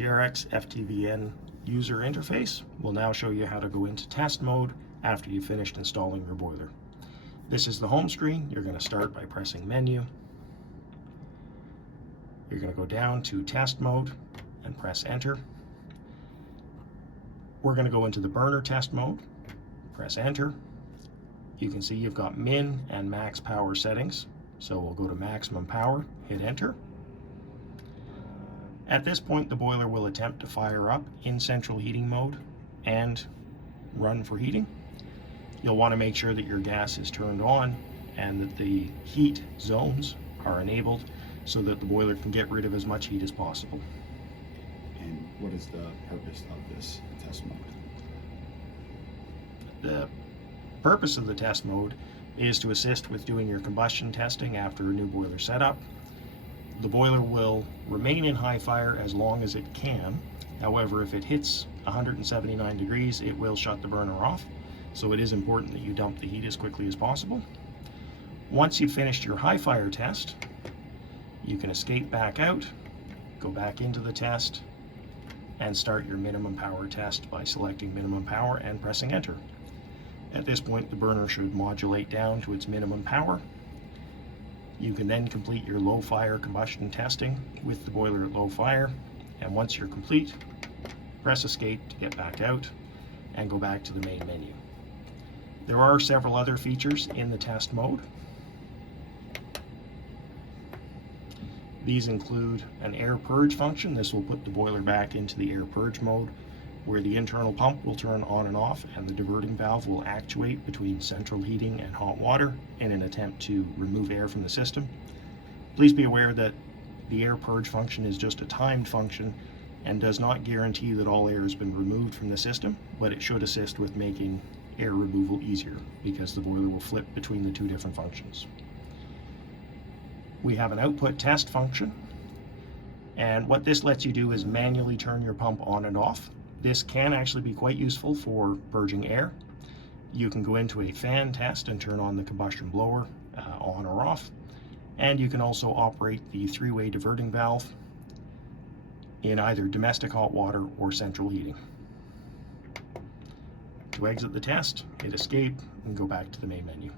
TRX FTVN user interface will now show you how to go into test mode after you've finished installing your boiler. This is the home screen. You're going to start by pressing menu. You're going to go down to test mode and press enter. We're going to go into the burner test mode. Press enter. You can see you've got min and max power settings. So we'll go to maximum power, hit enter. At this point, the boiler will attempt to fire up in central heating mode and run for heating. You'll want to make sure that your gas is turned on and that the heat zones are enabled so that the boiler can get rid of as much heat as possible. And what is the purpose of this test mode? The purpose of the test mode is to assist with doing your combustion testing after a new boiler setup. The boiler will remain in high fire as long as it can. However, if it hits 179 degrees, it will shut the burner off. So it is important that you dump the heat as quickly as possible. Once you've finished your high fire test, you can escape back out, go back into the test, and start your minimum power test by selecting minimum power and pressing enter. At this point, the burner should modulate down to its minimum power. You can then complete your low fire combustion testing with the boiler at low fire, and once you're complete, press escape to get back out and go back to the main menu. There are several other features in the test mode. These include an air purge function. This will put the boiler back into the air purge mode, where the internal pump will turn on and off and the diverting valve will actuate between central heating and hot water in an attempt to remove air from the system. Please be aware that the air purge function is just a timed function and does not guarantee that all air has been removed from the system, but it should assist with making air removal easier because the boiler will flip between the two different functions. We have an output test function, and what this lets you do is manually turn your pump on and off. This can actually be quite useful for purging air. You can go into a fan test and turn on the combustion blower on or off, and you can also operate the three-way diverting valve in either domestic hot water or central heating. To exit the test, hit escape and go back to the main menu.